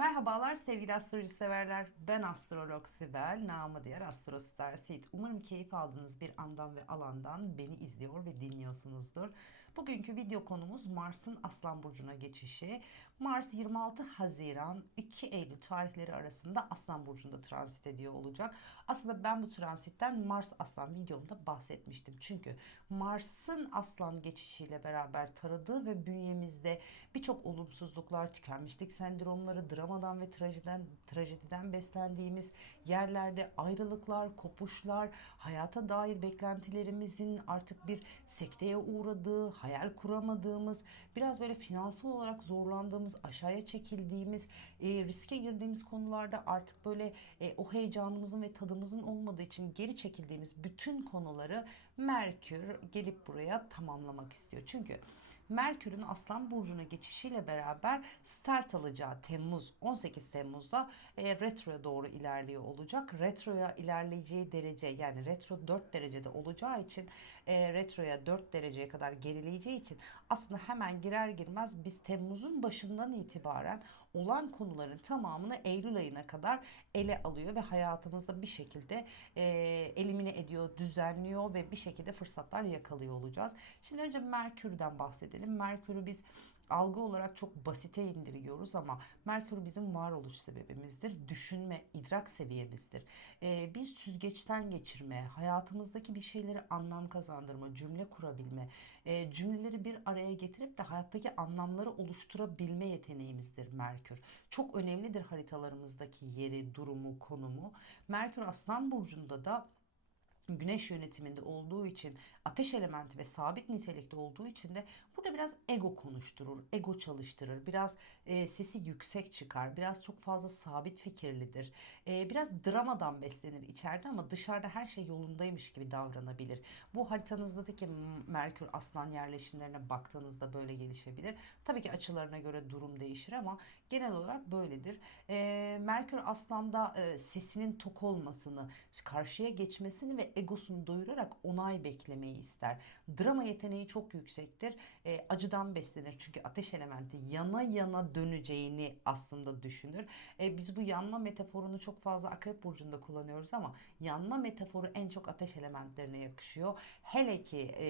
Merhabalar sevgili astroloji severler. Ben astrolog Sibel, namı diğer Astrostar Seed. Umarım keyif aldığınız bir andan ve alandan beni izliyor ve dinliyorsunuzdur. Bugünkü video konumuz Mars'ın Aslan Burcu'na geçişi. Mars 26 Haziran 2 Eylül tarihleri arasında Aslan Burcu'nda transit ediyor olacak. Aslında ben bu transitten Mars Aslan videomda bahsetmiştim. Çünkü Mars'ın Aslan geçişiyle beraber taradığı ve bünyemizde birçok olumsuzluklar, tükenmişlik sendromları, dramadan ve trajediden, trajediden beslendiğimiz yerlerde ayrılıklar, kopuşlar, hayata dair beklentilerimizin artık bir sekteye uğradığı, hayal kuramadığımız, biraz böyle finansal olarak zorlandığımız, aşağıya çekildiğimiz, e, riske girdiğimiz konularda artık böyle e, o heyecanımızın ve tadımızın olmadığı için geri çekildiğimiz bütün konuları Merkür gelip buraya tamamlamak istiyor. Çünkü Merkür'ün Aslan Burcu'na geçişiyle beraber start alacağı Temmuz 18 Temmuz'da e, retroya doğru ilerliyor olacak. Retroya ilerleyeceği derece yani retro 4 derecede olacağı için e, retroya 4 dereceye kadar gerileyeceği için aslında hemen girer girmez biz Temmuz'un başından itibaren olan konuların tamamını Eylül ayına kadar ele alıyor ve hayatımızda bir şekilde e, elimine ediyor, düzenliyor ve bir şekilde fırsatlar yakalıyor olacağız. Şimdi önce Merkür'den bahsedelim. Merkür'ü biz algı olarak çok basite indiriyoruz ama Merkür bizim varoluş sebebimizdir. Düşünme, idrak seviyemizdir. Ee, bir süzgeçten geçirme, hayatımızdaki bir şeyleri anlam kazandırma, cümle kurabilme, e, cümleleri bir araya getirip de hayattaki anlamları oluşturabilme yeteneğimizdir Merkür. Çok önemlidir haritalarımızdaki yeri, durumu, konumu. Merkür Aslan Burcu'nda da güneş yönetiminde olduğu için ateş elementi ve sabit nitelikte olduğu için de burada biraz ego konuşturur, ego çalıştırır, biraz e, sesi yüksek çıkar, biraz çok fazla sabit fikirlidir, e, biraz dramadan beslenir içeride ama dışarıda her şey yolundaymış gibi davranabilir. Bu haritanızdaki Merkür Aslan yerleşimlerine baktığınızda böyle gelişebilir. Tabii ki açılarına göre durum değişir ama genel olarak böyledir. E, Merkür Aslan'da e, sesinin tok olmasını, karşıya geçmesini ve egosunu doyurarak onay beklemeyi ister. Drama yeteneği çok yüksektir. E, acıdan beslenir çünkü ateş elementi yana yana döneceğini aslında düşünür. E, biz bu yanma metaforunu çok fazla Akrep Burcu'nda kullanıyoruz ama yanma metaforu en çok ateş elementlerine yakışıyor. Hele ki e,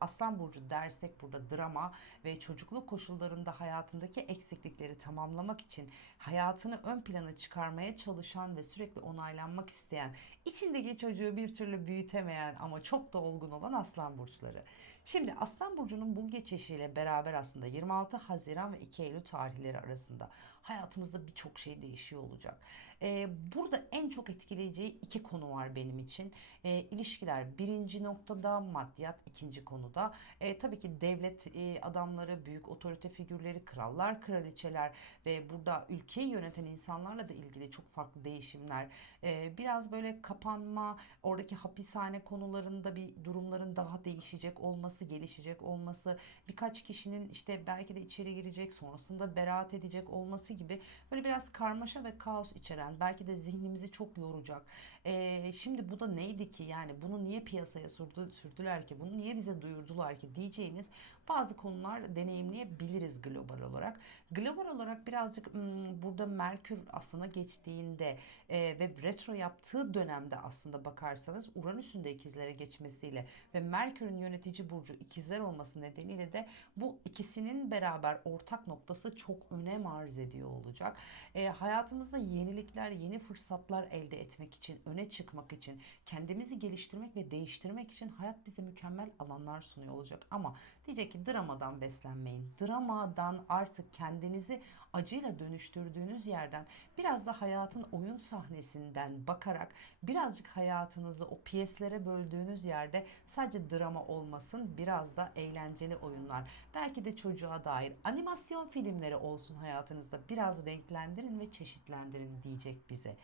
Aslan Burcu dersek burada drama ve çocukluk koşullarında hayatındaki eksiklikleri tamamlamak için hayatını ön plana çıkarmaya çalışan ve sürekli onaylanmak isteyen, içindeki çocuğu bir türlü büyütemeyen ama çok da olgun olan aslan burçları. Şimdi aslan burcunun bu geçişiyle beraber aslında 26 Haziran ve 2 Eylül tarihleri arasında hayatımızda birçok şey değişiyor olacak. Ee, burada en çok etkileyeceği iki konu var benim için. Ee, ilişkiler birinci noktada, maddiyat ikinci konuda. Ee, tabii ki devlet e, adamları, büyük otorite figürleri, krallar, kraliçeler ve burada ülkeyi yöneten insanlarla da ilgili çok farklı değişimler. Ee, biraz böyle kapanma, oradaki hapishane konularında bir durumların daha değişecek olması, gelişecek olması, birkaç kişinin işte belki de içeri girecek, sonrasında beraat edecek olması gibi böyle biraz karmaşa ve kaos içeren, belki de zihnimizi çok yoracak. Ee, şimdi bu da neydi ki? Yani bunu niye piyasaya sürdü, sürdüler ki, bunu niye bize duyurdular ki? diyeceğiniz bazı konular deneyimleyebiliriz global olarak. Global olarak birazcık burada Merkür aslına geçtiğinde e, ve retro yaptığı dönemde aslında bakarsanız Uranüs'ün de ikizlere geçmesiyle ve Merkür'ün yönetici burcu ikizler olması nedeniyle de bu ikisinin beraber ortak noktası çok önem arz ediyor olacak. E, hayatımızda yenilikler, yeni fırsatlar elde etmek için, öne çıkmak için, kendimizi geliştirmek ve değiştirmek için hayat bize mükemmel alanlar sunuyor olacak. Ama diyecek ki dramadan beslenmeyin. Dramadan artık kendinizi acıyla dönüştürdüğünüz yerden biraz da hayatın oyun sahnesinden bakarak birazcık hayatınızı o piyeslere böldüğünüz yerde sadece drama olmasın biraz da eğlenceli oyunlar. Belki de çocuğa dair animasyon filmleri olsun hayatınızda biraz renklendirin ve çeşitlendirin diyecek bize.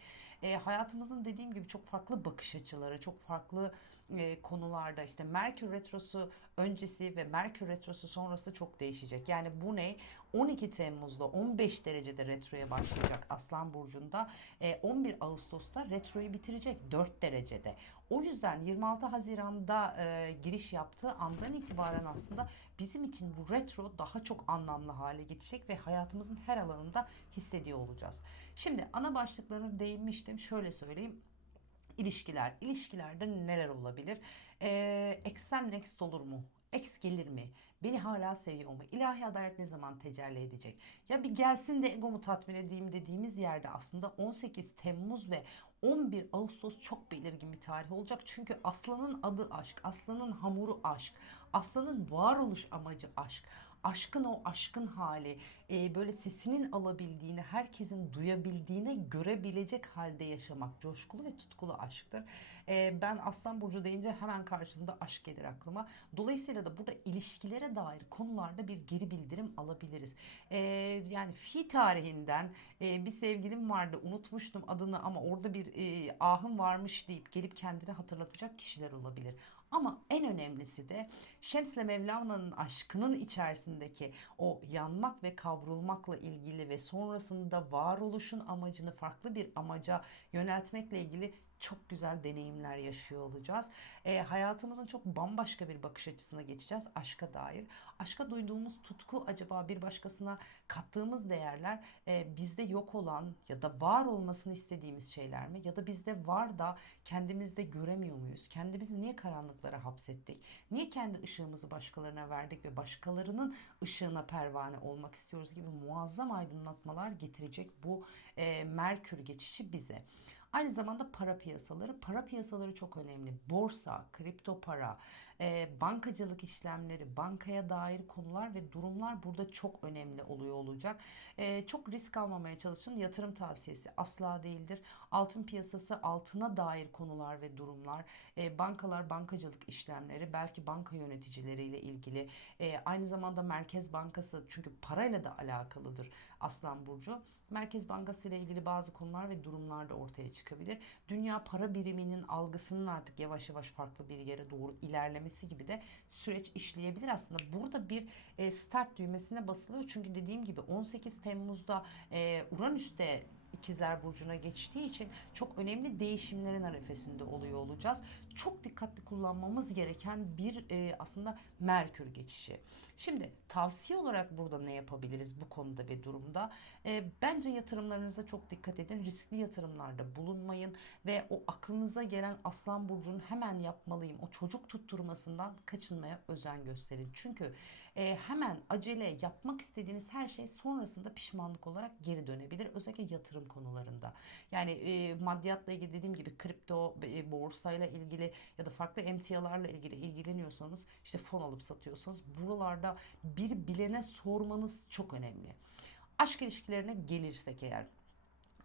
E, hayatımızın dediğim gibi çok farklı bakış açıları, çok farklı e, konularda işte Merkür Retrosu öncesi ve Merkür Retrosu sonrası çok değişecek. Yani bu ne? 12 Temmuz'da 15 derecede retroya başlayacak Aslan Burcu'nda. E, 11 Ağustos'ta retroyu bitirecek 4 derecede. O yüzden 26 Haziran'da e, giriş yaptığı andan itibaren aslında bizim için bu retro daha çok anlamlı hale gelecek ve hayatımızın her alanında hissediyor olacağız. Şimdi ana başlıklarına değinmiştim. Şöyle söyleyeyim. İlişkiler. İlişkilerde neler olabilir? Ee, eksen next olur mu? Ex gelir mi? Beni hala seviyor mu? İlahi adalet ne zaman tecelli edecek? Ya bir gelsin de egomu tatmin edeyim dediğimiz yerde aslında 18 Temmuz ve 11 Ağustos çok belirgin bir tarih olacak. Çünkü aslanın adı aşk, aslanın hamuru aşk, aslanın varoluş amacı aşk aşkın o aşkın hali e, böyle sesinin alabildiğini herkesin duyabildiğine görebilecek halde yaşamak coşkulu ve tutkulu aşktır. E, ben Aslan Burcu deyince hemen karşılığında aşk gelir aklıma. Dolayısıyla da burada ilişkilere dair konularda bir geri bildirim alabiliriz. E, yani fi tarihinden e, bir sevgilim vardı unutmuştum adını ama orada bir e, ahım varmış deyip gelip kendine hatırlatacak kişiler olabilir. Ama en önemlisi de Şems'le Mevlana'nın aşkının içerisindeki o yanmak ve kavrulmakla ilgili ve sonrasında varoluşun amacını farklı bir amaca yöneltmekle ilgili çok güzel deneyimler yaşıyor olacağız. E, hayatımızın çok bambaşka bir bakış açısına geçeceğiz aşka dair. Aşka duyduğumuz tutku acaba bir başkasına kattığımız değerler e, bizde yok olan ya da var olmasını istediğimiz şeyler mi? Ya da bizde var da kendimizde göremiyor muyuz? Kendimizi niye karanlıklara hapsettik? Niye kendi ışığımızı başkalarına verdik ve başkalarının ışığına pervane olmak istiyoruz gibi muazzam aydınlatmalar getirecek bu e, Merkür geçişi bize. Aynı zamanda para piyasaları. Para piyasaları çok önemli. Borsa, kripto para, e, bankacılık işlemleri, bankaya dair konular ve durumlar burada çok önemli oluyor olacak. E, çok risk almamaya çalışın. Yatırım tavsiyesi asla değildir. Altın piyasası, altına dair konular ve durumlar, e, bankalar, bankacılık işlemleri, belki banka yöneticileriyle ilgili, e, aynı zamanda Merkez Bankası çünkü parayla da alakalıdır Aslan Burcu. Merkez Bankası ile ilgili bazı konular ve durumlar da ortaya çıkabilir. Dünya para biriminin algısının artık yavaş yavaş farklı bir yere doğru ilerlemesi gibi de süreç işleyebilir aslında. Burada bir e, start düğmesine basılıyor. Çünkü dediğim gibi 18 Temmuz'da e, Uranüs'te İkizler Burcu'na geçtiği için çok önemli değişimlerin arefesinde oluyor olacağız. Çok dikkatli kullanmamız gereken bir e, aslında Merkür geçişi. Şimdi tavsiye olarak burada ne yapabiliriz bu konuda ve durumda? E, bence yatırımlarınıza çok dikkat edin. Riskli yatırımlarda bulunmayın ve o aklınıza gelen Aslan Burcu'nun hemen yapmalıyım o çocuk tutturmasından kaçınmaya özen gösterin. Çünkü e, hemen acele yapmak istediğiniz her şey sonrasında pişmanlık olarak geri dönebilir. Özellikle yatırım konularında. Yani e, maddiyatla ilgili dediğim gibi kripto, e, borsayla ilgili ya da farklı emtialarla ilgili ilgileniyorsanız işte fon alıp satıyorsanız buralarda bir bilene sormanız çok önemli. Aşk ilişkilerine gelirsek eğer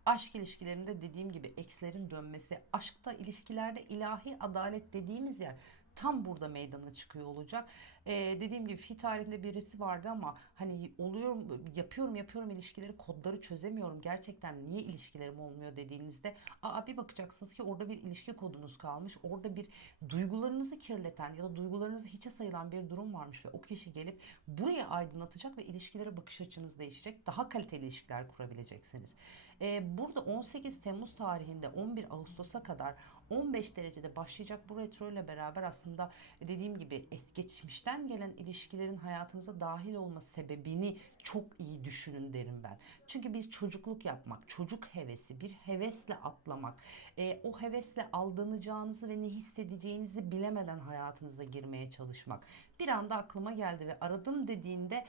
aşk ilişkilerinde dediğim gibi ekslerin dönmesi, aşkta ilişkilerde ilahi adalet dediğimiz yer tam burada meydana çıkıyor olacak. Ee, dediğim gibi fi tarihinde birisi vardı ama hani oluyorum yapıyorum yapıyorum ilişkileri kodları çözemiyorum. Gerçekten niye ilişkilerim olmuyor dediğinizde aa bir bakacaksınız ki orada bir ilişki kodunuz kalmış. Orada bir duygularınızı kirleten ya da duygularınızı hiçe sayılan bir durum varmış ve o kişi gelip buraya aydınlatacak ve ilişkilere bakış açınız değişecek. Daha kaliteli ilişkiler kurabileceksiniz. Ee, burada 18 Temmuz tarihinde 11 Ağustos'a kadar 15 derecede başlayacak bu retro ile beraber aslında dediğim gibi es geçmişten gelen ilişkilerin hayatınıza dahil olma sebebini çok iyi düşünün derim ben. Çünkü bir çocukluk yapmak, çocuk hevesi, bir hevesle atlamak, e, o hevesle aldanacağınızı ve ne hissedeceğinizi bilemeden hayatınıza girmeye çalışmak. Bir anda aklıma geldi ve aradım dediğinde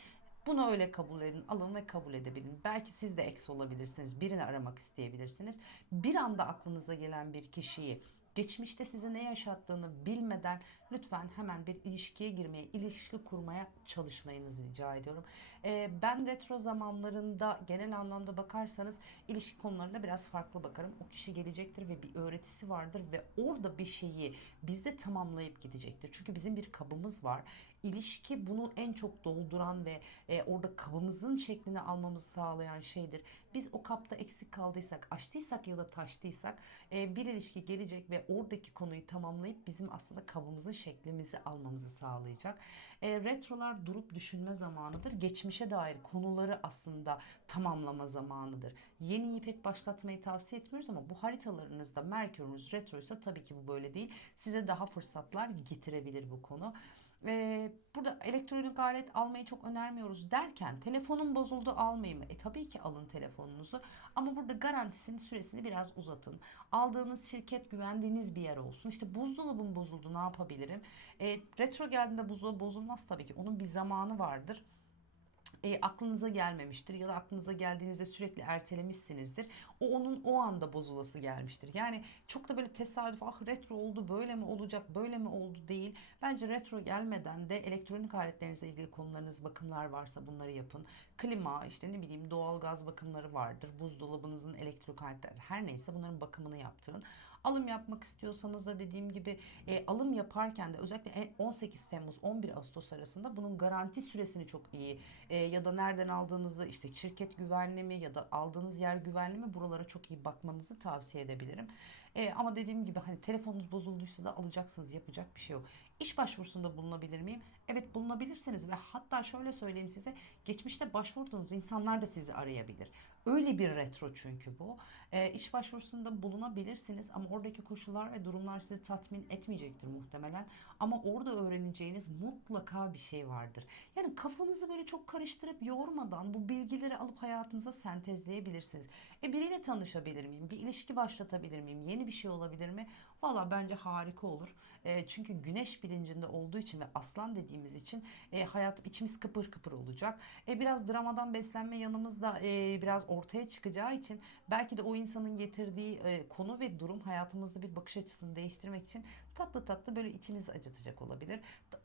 bunu öyle kabul edin, alın ve kabul edebilin. Belki siz de ex olabilirsiniz, birini aramak isteyebilirsiniz. Bir anda aklınıza gelen bir kişiyi geçmişte sizi ne yaşattığını bilmeden lütfen hemen bir ilişkiye girmeye, ilişki kurmaya çalışmayınızı rica ediyorum. Ee, ben retro zamanlarında genel anlamda bakarsanız ilişki konularına biraz farklı bakarım. O kişi gelecektir ve bir öğretisi vardır ve orada bir şeyi bizde tamamlayıp gidecektir. Çünkü bizim bir kabımız var. İlişki bunu en çok dolduran ve e, orada kabımızın şeklini almamızı sağlayan şeydir. Biz o kapta eksik kaldıysak, açtıysak ya da taştıysak e, bir ilişki gelecek ve oradaki konuyu tamamlayıp bizim aslında kabımızın şeklimizi almamızı sağlayacak. E, retrolar durup düşünme zamanıdır. Geçmişe dair konuları aslında tamamlama zamanıdır. Yeniyi pek başlatmayı tavsiye etmiyoruz ama bu haritalarınızda Merkür'ünüz retroysa tabii ki bu böyle değil. Size daha fırsatlar getirebilir bu konu. Ee, burada elektronik alet almayı çok önermiyoruz derken telefonun bozuldu almayayım mı? E tabii ki alın telefonunuzu ama burada garantisinin süresini biraz uzatın. Aldığınız şirket güvendiğiniz bir yer olsun. İşte buzdolabım bozuldu ne yapabilirim? E, retro geldiğinde buzdolabı bozulmaz tabii ki. Onun bir zamanı vardır e, aklınıza gelmemiştir ya da aklınıza geldiğinizde sürekli ertelemişsinizdir. O onun o anda bozulası gelmiştir. Yani çok da böyle tesadüf ah retro oldu böyle mi olacak böyle mi oldu değil. Bence retro gelmeden de elektronik aletlerinizle ilgili konularınız bakımlar varsa bunları yapın. Klima işte ne bileyim doğal gaz bakımları vardır. Buzdolabınızın elektrik aletleri her neyse bunların bakımını yaptırın. Alım yapmak istiyorsanız da dediğim gibi e, alım yaparken de özellikle 18 Temmuz 11 Ağustos arasında bunun garanti süresini çok iyi e, ya da nereden aldığınızı işte şirket güvenli mi ya da aldığınız yer güvenli mi buralara çok iyi bakmanızı tavsiye edebilirim. E, ama dediğim gibi hani telefonunuz bozulduysa da alacaksınız yapacak bir şey yok. İş başvurusunda bulunabilir miyim? Evet bulunabilirsiniz ve hatta şöyle söyleyeyim size geçmişte başvurduğunuz insanlar da sizi arayabilir. Öyle bir retro çünkü bu. E, iş başvurusunda bulunabilirsiniz ama oradaki koşullar ve durumlar sizi tatmin etmeyecektir muhtemelen. Ama orada öğreneceğiniz mutlaka bir şey vardır. Yani kafanızı böyle çok karıştırıp yormadan bu bilgileri alıp hayatınıza sentezleyebilirsiniz. E biriyle tanışabilir miyim? Bir ilişki başlatabilir miyim? Yeni bir şey olabilir mi? Valla bence harika olur. E, çünkü güneş bilincinde olduğu için ve aslan dediğimiz için e, hayat içimiz kıpır kıpır olacak. E, biraz dramadan beslenme yanımızda e, biraz ortaya çıkacağı için belki de o insanın getirdiği e, konu ve durum hayatımızda bir bakış açısını değiştirmek için tatlı tatlı böyle içinizi acıtacak olabilir.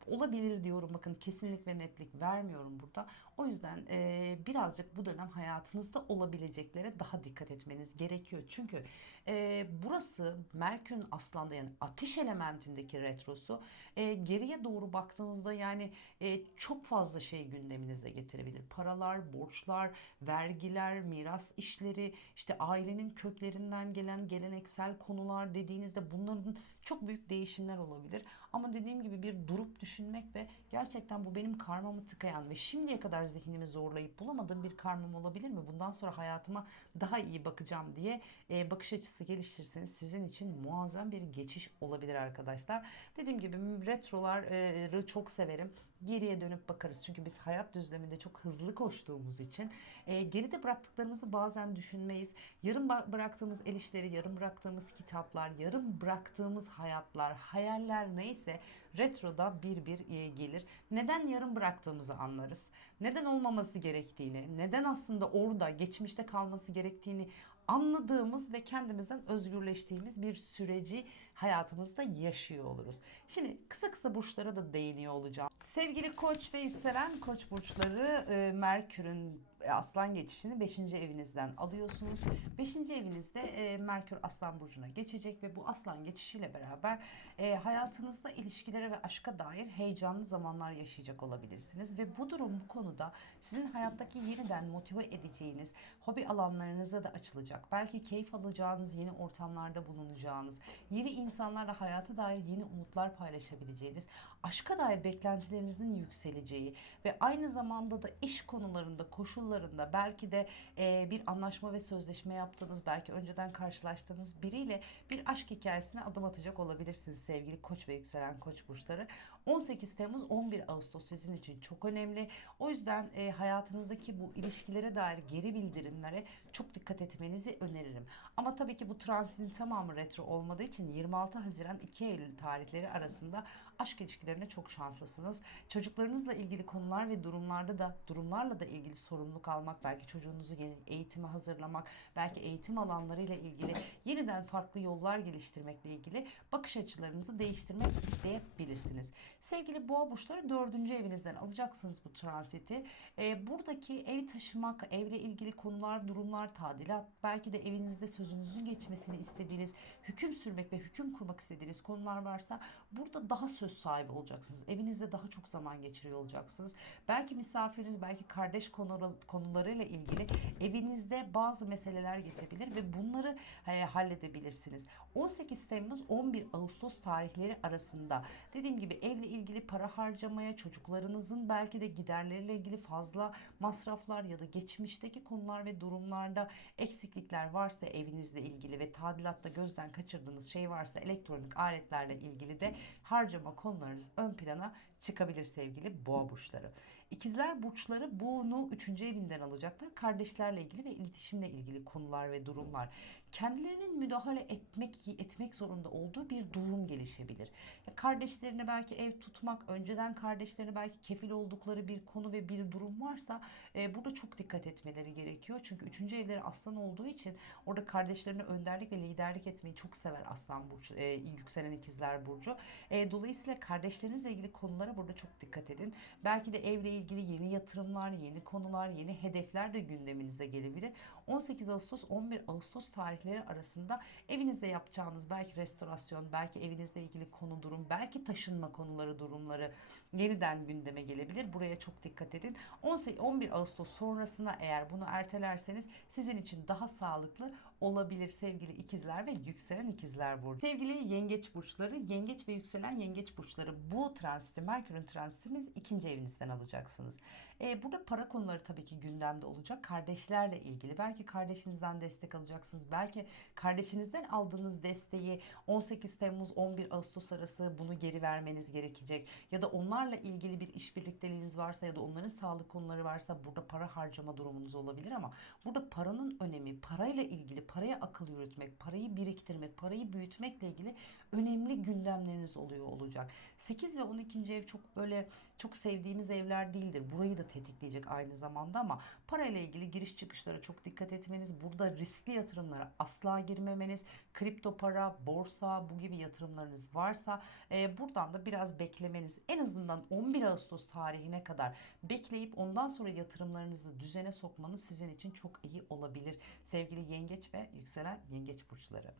Olabilir diyorum bakın kesinlik ve netlik vermiyorum burada. O yüzden e, birazcık bu dönem hayatınızda olabileceklere daha dikkat etmeniz gerekiyor. Çünkü e, burası Merkür'ün aslanda yani ateş elementindeki retrosu e, geriye doğru baktığınızda yani e, çok fazla şey gündeminize getirebilir. Paralar, borçlar, vergiler, miras işleri, işte ailenin köklerinden gelen geleneksel konular dediğinizde bunların çok büyük değişimler olabilir. Ama dediğim gibi bir durup düşünmek ve gerçekten bu benim karmamı tıkayan ve şimdiye kadar zihnimi zorlayıp bulamadığım bir karmam olabilir mi? Bundan sonra hayatıma daha iyi bakacağım diye e, bakış açısı geliştirirseniz sizin için muazzam bir geçiş olabilir arkadaşlar. Dediğim gibi retroları çok severim. Geriye dönüp bakarız. Çünkü biz hayat düzleminde çok hızlı koştuğumuz için e, geride bıraktıklarımızı bazen düşünmeyiz. Yarım bıraktığımız el işleri, yarım bıraktığımız kitaplar, yarım bıraktığımız hayatlar, hayaller neyse retroda bir bir e, gelir. Neden yarım bıraktığımızı anlarız. Neden olmaması gerektiğini, neden aslında orada geçmişte kalması gerektiğini anladığımız ve kendimizden özgürleştiğimiz bir süreci hayatımızda yaşıyor oluruz. Şimdi kısa kısa burçlara da değiniyor olacağım. Sevgili koç ve yükselen koç burçları e, Merkür'ün aslan geçişini 5. evinizden alıyorsunuz. 5. evinizde e, Merkür aslan burcuna geçecek ve bu aslan geçişiyle beraber e, hayatınızda ilişkilere ve aşka dair heyecanlı zamanlar yaşayacak olabilirsiniz. Ve bu durum bu konuda sizin hayattaki yeniden motive edeceğiniz hobi alanlarınıza da açılacak. Belki keyif alacağınız yeni ortamlarda bulunacağınız, yeni insanlarla hayata dair yeni umutlar paylaşabileceğiniz, aşka dair beklentilerinizin yükseleceği ve aynı zamanda da iş konularında, koşullarında belki de e, bir anlaşma ve sözleşme yaptığınız, belki önceden karşılaştığınız biriyle bir aşk hikayesine adım atacak olabilirsiniz sevgili koç ve yükselen koç burçları. 18 Temmuz 11 Ağustos sizin için çok önemli. O yüzden e, hayatınızdaki bu ilişkilere dair geri bildirimlere çok dikkat etmenizi öneririm. Ama tabii ki bu transitin tamamı retro olmadığı için 26 Haziran 2 Eylül tarihleri arasında aşk ilişkilerine çok şanslısınız. Çocuklarınızla ilgili konular ve durumlarda da durumlarla da ilgili sorumluluk almak, belki çocuğunuzu yeni eğitime hazırlamak, belki eğitim alanlarıyla ilgili yeniden farklı yollar geliştirmekle ilgili bakış açılarınızı değiştirmek isteyebilirsiniz. Sevgili boğa burçları dördüncü evinizden alacaksınız bu transiti. E, buradaki ev taşımak, evle ilgili konular, durumlar, tadilat, belki de evinizde sözünüzün geçmesini istediğiniz, hüküm sürmek ve hüküm kurmak istediğiniz konular varsa burada daha söz sahibi olacaksınız. Evinizde daha çok zaman geçiriyor olacaksınız. Belki misafiriniz, belki kardeş konu- konularıyla ilgili evinizde bazı meseleler geçebilir ve bunları e, halledebilirsiniz. 18 Temmuz 11 Ağustos tarihleri arasında dediğim gibi evle ilgili para harcamaya, çocuklarınızın belki de giderleriyle ilgili fazla masraflar ya da geçmişteki konular ve durumlarda eksiklikler varsa evinizle ilgili ve tadilatta gözden kaçırdığınız şey varsa elektronik aletlerle ilgili de harcama konularınız ön plana çıkabilir sevgili boğa burçları. İkizler burçları bunu üçüncü evinden alacaklar. Kardeşlerle ilgili ve iletişimle ilgili konular ve durumlar. Kendilerinin müdahale etmek etmek zorunda olduğu bir durum gelişebilir. Ya Kardeşlerine belki ev tutmak, önceden kardeşlerine belki kefil oldukları bir konu ve bir durum varsa e, burada çok dikkat etmeleri gerekiyor. Çünkü üçüncü evleri aslan olduğu için orada kardeşlerine önderlik ve liderlik etmeyi çok sever aslan burcu, e, yükselen ikizler burcu. E, dolayısıyla kardeşlerinizle ilgili konulara burada çok dikkat edin. Belki de evle ilgili yeni yatırımlar, yeni konular, yeni hedefler de gündeminize gelebilir. 18 Ağustos 11 Ağustos tarihleri arasında evinizde yapacağınız belki restorasyon, belki evinizle ilgili konu durum, belki taşınma konuları durumları yeniden gündeme gelebilir. Buraya çok dikkat edin. 18 11 Ağustos sonrasına eğer bunu ertelerseniz sizin için daha sağlıklı olabilir sevgili ikizler ve yükselen ikizler burcu. Sevgili yengeç burçları, yengeç ve yükselen yengeç burçları bu transiti, Merkür'ün transitini ikinci evinizden alacaksınız. Ee, burada para konuları tabii ki gündemde olacak. Kardeşlerle ilgili. Belki kardeşinizden destek alacaksınız. Belki kardeşinizden aldığınız desteği 18 Temmuz 11 Ağustos arası bunu geri vermeniz gerekecek. Ya da onlarla ilgili bir işbirlikteliğiniz varsa ya da onların sağlık konuları varsa burada para harcama durumunuz olabilir ama burada paranın önemi, parayla ilgili, paraya akıl yürütmek, parayı biriktirmek, parayı büyütmekle ilgili önemli gündemleriniz oluyor olacak. 8 ve 12. ev çok böyle çok sevdiğimiz evler değildir. Burayı da tetikleyecek aynı zamanda ama parayla ilgili giriş çıkışlara çok dikkat etmeniz, burada riskli yatırımlara asla girmemeniz, kripto para, borsa bu gibi yatırımlarınız varsa e, buradan da biraz beklemeniz. En azından 11 Ağustos tarihine kadar bekleyip ondan sonra yatırımlarınızı düzene sokmanız sizin için çok iyi olabilir. Sevgili yengeç ve yükselen yengeç burçları.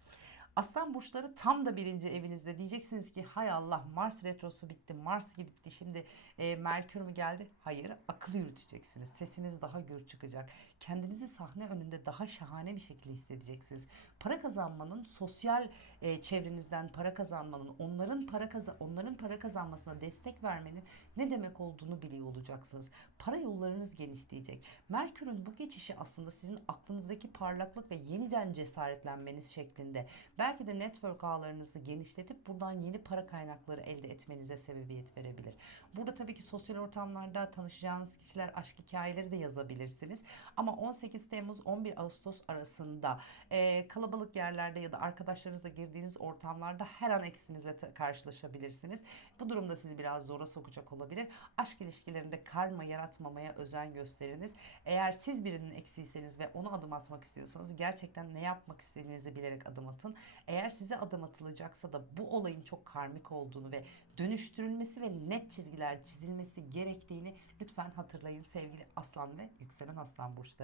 Aslan burçları tam da birinci evinizde. Diyeceksiniz ki hay Allah Mars retrosu bitti Mars gitti şimdi e, Merkür mü geldi? Hayır akıl yürüteceksiniz. Sesiniz daha gür çıkacak kendinizi sahne önünde daha şahane bir şekilde hissedeceksiniz. Para kazanmanın sosyal e, çevrenizden para kazanmanın onların para kaza onların para kazanmasına destek vermenin ne demek olduğunu biliyor olacaksınız. Para yollarınız genişleyecek. Merkür'ün bu geçişi aslında sizin aklınızdaki parlaklık ve yeniden cesaretlenmeniz şeklinde. Belki de network ağlarınızı genişletip buradan yeni para kaynakları elde etmenize sebebiyet verebilir. Burada tabii ki sosyal ortamlarda tanışacağınız kişiler aşk hikayeleri de yazabilirsiniz. Ama 18 Temmuz 11 Ağustos arasında e, kalabalık yerlerde ya da arkadaşlarınızla girdiğiniz ortamlarda her an eksinizle karşılaşabilirsiniz. Bu durumda sizi biraz zora sokacak olabilir. Aşk ilişkilerinde karma yaratmamaya özen gösteriniz. Eğer siz birinin eksiyseniz ve ona adım atmak istiyorsanız gerçekten ne yapmak istediğinizi bilerek adım atın. Eğer size adım atılacaksa da bu olayın çok karmik olduğunu ve dönüştürülmesi ve net çizgiler çizilmesi gerektiğini lütfen hatırlayın sevgili aslan ve yükselen aslan burçları.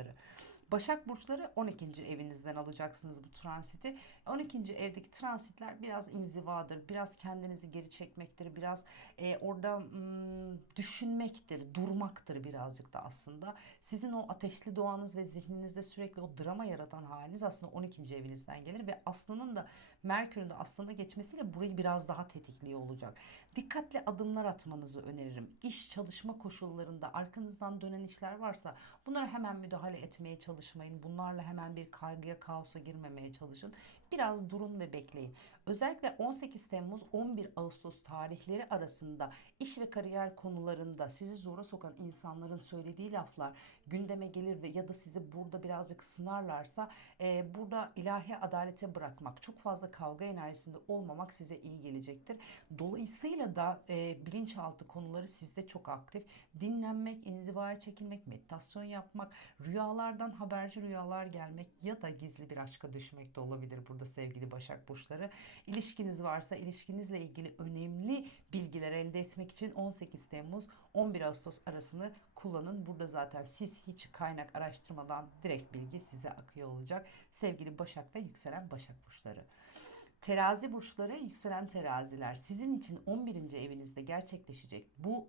Başak burçları 12. evinizden alacaksınız bu transiti. 12. evdeki transitler biraz inzivadır, biraz kendinizi geri çekmektir, biraz e, orada hmm, düşünmektir, durmaktır birazcık da aslında. Sizin o ateşli doğanız ve zihninizde sürekli o drama yaratan haliniz aslında 12. evinizden gelir ve aslanın da Merkür'ün de aslana geçmesiyle burayı biraz daha tetikliyor olacak. Dikkatli adımlar atmanızı öneririm. İş, çalışma koşullarında arkanızdan dönen işler varsa bunlara hemen müdahale etmeye çalışmayın. Bunlarla hemen bir kaygıya, kaosa girmemeye çalışın. Biraz durun ve bekleyin. Özellikle 18 Temmuz 11 Ağustos tarihleri arasında iş ve kariyer konularında sizi zora sokan insanların söylediği laflar gündeme gelir ve ya da sizi burada birazcık sınarlarsa e, burada ilahi adalete bırakmak, çok fazla kavga enerjisinde olmamak size iyi gelecektir. Dolayısıyla da e, bilinçaltı konuları sizde çok aktif. Dinlenmek, inzivaya çekilmek, meditasyon yapmak, rüyalardan haberci rüyalar gelmek ya da gizli bir aşka düşmek de olabilir burada sevgili Başak Burçları. İlişkiniz varsa ilişkinizle ilgili önemli bilgiler elde etmek için 18 Temmuz 11 Ağustos arasını kullanın. Burada zaten siz hiç kaynak araştırmadan direkt bilgi size akıyor olacak. Sevgili Başak ve yükselen Başak Burçları. Terazi burçları, yükselen teraziler sizin için 11. evinizde gerçekleşecek bu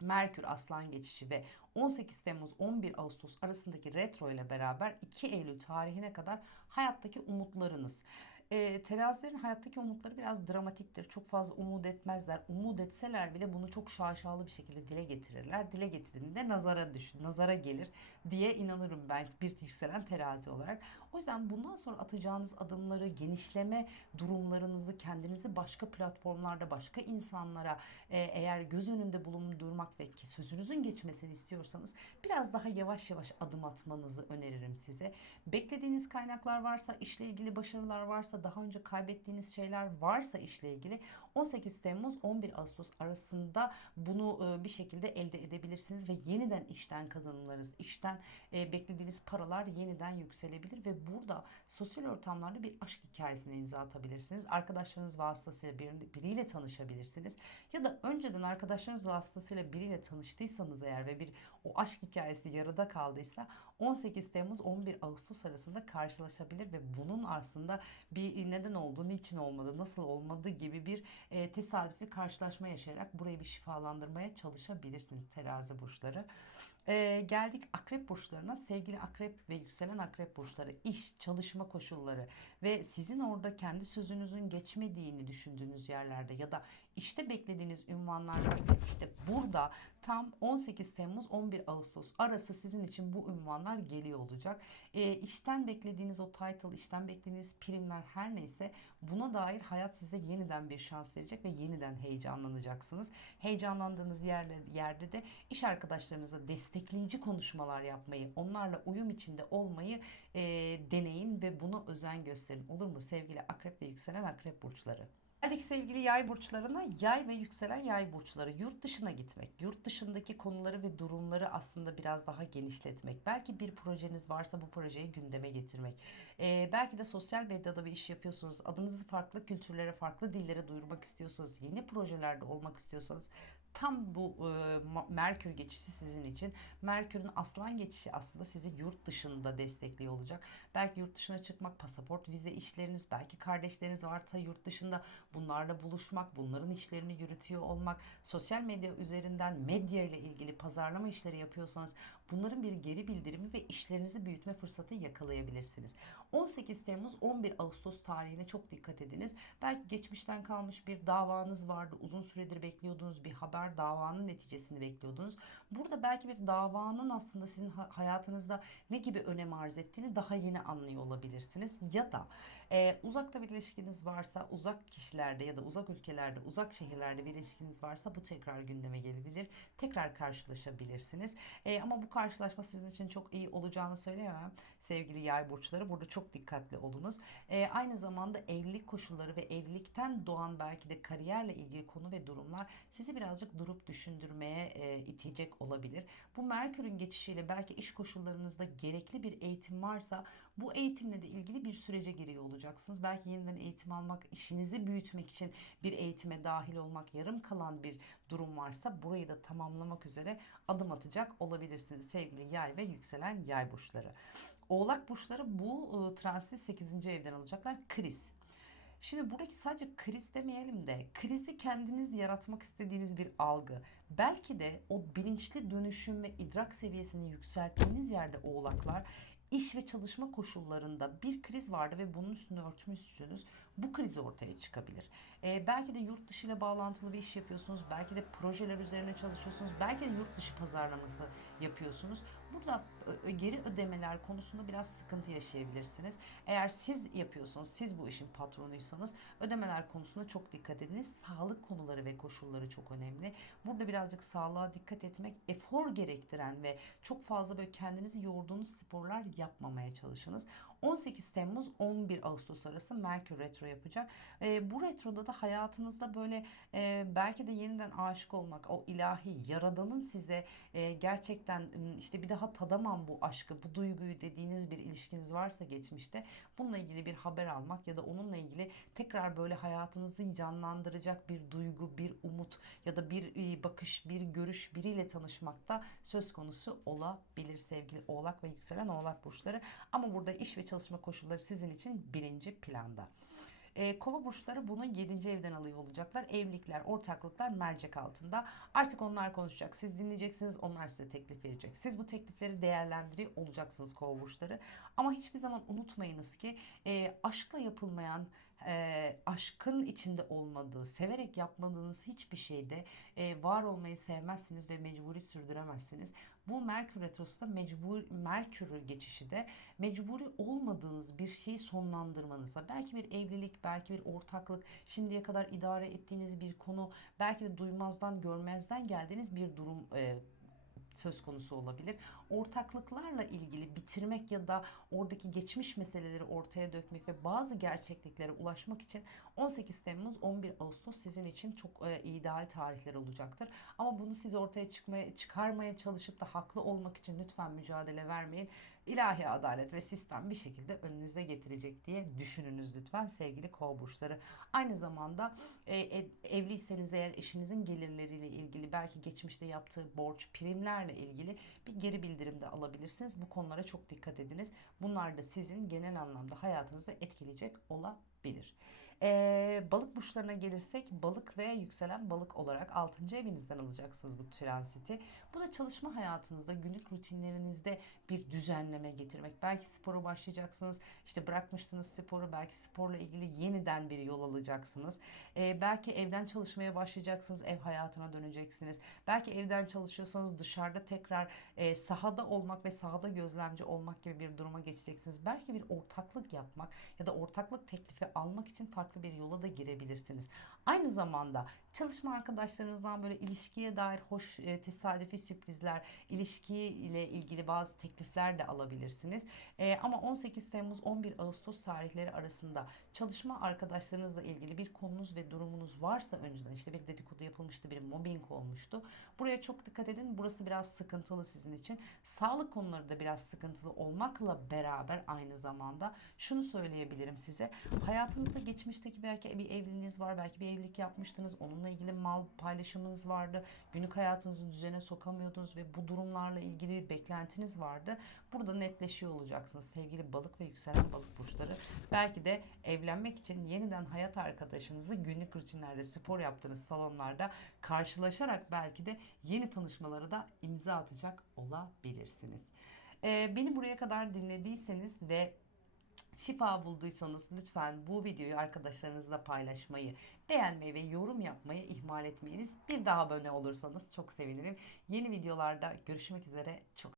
Merkür Aslan geçişi ve 18 Temmuz 11 Ağustos arasındaki retro ile beraber 2 Eylül tarihine kadar hayattaki umutlarınız. E, terazilerin hayattaki umutları biraz dramatiktir. Çok fazla umut etmezler. Umut etseler bile bunu çok şaşalı bir şekilde dile getirirler. Dile getirdiğinde nazara düşün, nazara gelir diye inanırım ben bir yükselen terazi olarak. O yüzden bundan sonra atacağınız adımları, genişleme durumlarınızı, kendinizi başka platformlarda, başka insanlara e, eğer göz önünde bulundurmak ve sözünüzün geçmesini istiyorsanız biraz daha yavaş yavaş adım atmanızı öneririm size. Beklediğiniz kaynaklar varsa, işle ilgili başarılar varsa, daha önce kaybettiğiniz şeyler varsa işle ilgili 18 Temmuz 11 Ağustos arasında bunu e, bir şekilde elde edebilirsiniz ve yeniden işten kazanımlarınız, işten e, beklediğiniz paralar yeniden yükselebilir ve burada sosyal ortamlarda bir aşk hikayesine imza atabilirsiniz. Arkadaşlarınız vasıtasıyla bir, biriyle tanışabilirsiniz. Ya da önceden arkadaşlarınız vasıtasıyla biriyle tanıştıysanız eğer ve bir o aşk hikayesi yarıda kaldıysa 18 Temmuz 11 Ağustos arasında karşılaşabilir ve bunun aslında bir neden olduğu, niçin olmadı, nasıl olmadı gibi bir e, tesadüfi karşılaşma yaşayarak burayı bir şifalandırmaya çalışabilirsiniz terazi burçları. Ee, geldik akrep burçlarına. Sevgili akrep ve yükselen akrep burçları iş, çalışma koşulları ve sizin orada kendi sözünüzün geçmediğini düşündüğünüz yerlerde ya da işte beklediğiniz ünvanlar varsa işte burada tam 18 Temmuz 11 Ağustos arası sizin için bu ünvanlar geliyor olacak. E, işten beklediğiniz o title, işten beklediğiniz primler her neyse buna dair hayat size yeniden bir şans verecek ve yeniden heyecanlanacaksınız. Heyecanlandığınız yerde, yerde de iş arkadaşlarınıza destekleyici konuşmalar yapmayı, onlarla uyum içinde olmayı e, deneyin ve buna özen gösterin. Olur mu sevgili akrep ve yükselen akrep burçları? Geldik sevgili yay burçlarına. Yay ve yükselen yay burçları. Yurt dışına gitmek, yurt dışındaki konuları ve durumları aslında biraz daha genişletmek. Belki bir projeniz varsa bu projeyi gündeme getirmek. Ee, belki de sosyal medyada bir iş yapıyorsunuz. Adınızı farklı kültürlere, farklı dillere duyurmak istiyorsanız, yeni projelerde olmak istiyorsanız tam bu e, Merkür geçişi sizin için. Merkür'ün aslan geçişi aslında sizi yurt dışında destekliyor olacak. Belki yurt dışına çıkmak, pasaport, vize işleriniz, belki kardeşleriniz varsa yurt dışında bunlarla buluşmak, bunların işlerini yürütüyor olmak, sosyal medya üzerinden medya ile ilgili pazarlama işleri yapıyorsanız bunların bir geri bildirimi ve işlerinizi büyütme fırsatı yakalayabilirsiniz. 18 Temmuz 11 Ağustos tarihine çok dikkat ediniz. Belki geçmişten kalmış bir davanız vardı. Uzun süredir bekliyordunuz bir haber davanın neticesini bekliyordunuz. Burada belki bir davanın aslında sizin hayatınızda ne gibi önem arz ettiğini daha yeni anlıyor olabilirsiniz. Ya da e, uzakta bir ilişkiniz varsa uzak kişilerde ya da uzak ülkelerde, uzak şehirlerde bir ilişkiniz varsa bu tekrar gündeme gelebilir. Tekrar karşılaşabilirsiniz. E, ama bu karşılaşma sizin için çok iyi olacağını söyleyemem sevgili yay burçları. Burada çok dikkatli olunuz. E, aynı zamanda evlilik koşulları ve evlilikten doğan belki de kariyerle ilgili konu ve durumlar sizi birazcık durup düşündürmeye e, itecek olabilir. Bu Merkür'ün geçişiyle belki iş koşullarınızda gerekli bir eğitim varsa bu eğitimle de ilgili bir sürece giriyor olacaksınız. Belki yeniden eğitim almak, işinizi büyütmek için bir eğitime dahil olmak, yarım kalan bir durum varsa burayı da tamamlamak üzere adım atacak olabilirsiniz sevgili yay ve yükselen yay burçları. Oğlak burçları bu ıı, transiti 8. evden alacaklar. Kriz. Şimdi buradaki sadece kriz demeyelim de krizi kendiniz yaratmak istediğiniz bir algı. Belki de o bilinçli dönüşüm ve idrak seviyesini yükselttiğiniz yerde oğlaklar iş ve çalışma koşullarında bir kriz vardı ve bunun üstünü örtmüşsünüz. Bu kriz ortaya çıkabilir. Ee, belki de yurt dışı ile bağlantılı bir iş yapıyorsunuz. Belki de projeler üzerine çalışıyorsunuz. Belki de yurt dışı pazarlaması yapıyorsunuz. Burada geri ödemeler konusunda biraz sıkıntı yaşayabilirsiniz. Eğer siz yapıyorsanız, siz bu işin patronuysanız ödemeler konusunda çok dikkat ediniz. Sağlık konuları ve koşulları çok önemli. Burada birazcık sağlığa dikkat etmek, efor gerektiren ve çok fazla böyle kendinizi yorduğunuz sporlar yapmamaya çalışınız. 18 Temmuz 11 Ağustos arası Merkür Retro yapacak. E, bu retroda da hayatınızda böyle e, belki de yeniden aşık olmak, o ilahi yaradanın size e, gerçekten işte bir daha tadamam bu aşkı, bu duyguyu dediğiniz bir ilişkiniz varsa geçmişte bununla ilgili bir haber almak ya da onunla ilgili tekrar böyle hayatınızı canlandıracak bir duygu, bir umut ya da bir bakış, bir görüş biriyle tanışmak da söz konusu olabilir sevgili Oğlak ve yükselen Oğlak burçları. Ama burada iş ve çalışma koşulları sizin için birinci planda. E, kova burçları bunu 7. evden alıyor olacaklar. Evlilikler, ortaklıklar mercek altında. Artık onlar konuşacak. Siz dinleyeceksiniz. Onlar size teklif verecek. Siz bu teklifleri değerlendiriyor olacaksınız kova burçları. Ama hiçbir zaman unutmayınız ki e, aşkla yapılmayan e, aşkın içinde olmadığı, severek yapmadığınız hiçbir şeyde e, var olmayı sevmezsiniz ve mecburi sürdüremezsiniz. Bu Merkür Retrosu'da mecbur Merkür geçişi de mecburi olmadığınız bir şeyi sonlandırmanıza, belki bir evlilik, belki bir ortaklık, şimdiye kadar idare ettiğiniz bir konu, belki de duymazdan görmezden geldiğiniz bir durum e, söz konusu olabilir. Ortaklıklarla ilgili bitirmek ya da oradaki geçmiş meseleleri ortaya dökmek ve bazı gerçekliklere ulaşmak için 18 Temmuz 11 Ağustos sizin için çok e, ideal tarihler olacaktır. Ama bunu siz ortaya çıkmaya çıkarmaya çalışıp da haklı olmak için lütfen mücadele vermeyin. İlahi adalet ve sistem bir şekilde önünüze getirecek diye düşününüz lütfen sevgili kova burçları. Aynı zamanda e, ev- evliyseniz eğer eşinizin gelirleriyle ilgili belki geçmişte yaptığı borç, primlerle ilgili bir geri bildirim de alabilirsiniz. Bu konulara çok dikkat ediniz. Bunlar da sizin genel anlamda hayatınızı etkileyecek olabilir. Ee, balık burçlarına gelirsek balık ve yükselen balık olarak 6. evinizden alacaksınız bu transiti. Bu da çalışma hayatınızda, günlük rutinlerinizde bir düzenleme getirmek. Belki spora başlayacaksınız. İşte bırakmıştınız sporu. Belki sporla ilgili yeniden bir yol alacaksınız. Ee, belki evden çalışmaya başlayacaksınız. Ev hayatına döneceksiniz. Belki evden çalışıyorsanız dışarıda tekrar e, sahada olmak ve sahada gözlemci olmak gibi bir duruma geçeceksiniz. Belki bir ortaklık yapmak ya da ortaklık teklifi almak için farklı bir yola da girebilirsiniz. Aynı zamanda çalışma arkadaşlarınızdan böyle ilişkiye dair hoş e, tesadüfi sürprizler, ilişki ile ilgili bazı teklifler de alabilirsiniz. E, ama 18 Temmuz 11 Ağustos tarihleri arasında çalışma arkadaşlarınızla ilgili bir konunuz ve durumunuz varsa önceden işte bir dedikodu yapılmıştı, bir mobbing olmuştu. Buraya çok dikkat edin. Burası biraz sıkıntılı sizin için. Sağlık konuları da biraz sıkıntılı olmakla beraber aynı zamanda şunu söyleyebilirim size. Hayatınızda geçmişteki belki bir evliliğiniz var, belki bir evlilik yapmıştınız. Onunla ilgili mal paylaşımınız vardı. Günlük hayatınızı düzene sokamıyordunuz ve bu durumlarla ilgili bir beklentiniz vardı. Burada netleşiyor olacaksınız sevgili balık ve yükselen balık burçları. Belki de evlenmek için yeniden hayat arkadaşınızı günlük rutinlerde spor yaptığınız salonlarda karşılaşarak belki de yeni tanışmalara da imza atacak olabilirsiniz. Ee, beni buraya kadar dinlediyseniz ve şifa bulduysanız lütfen bu videoyu arkadaşlarınızla paylaşmayı, beğenmeyi ve yorum yapmayı ihmal etmeyiniz. Bir daha abone olursanız çok sevinirim. Yeni videolarda görüşmek üzere. Çok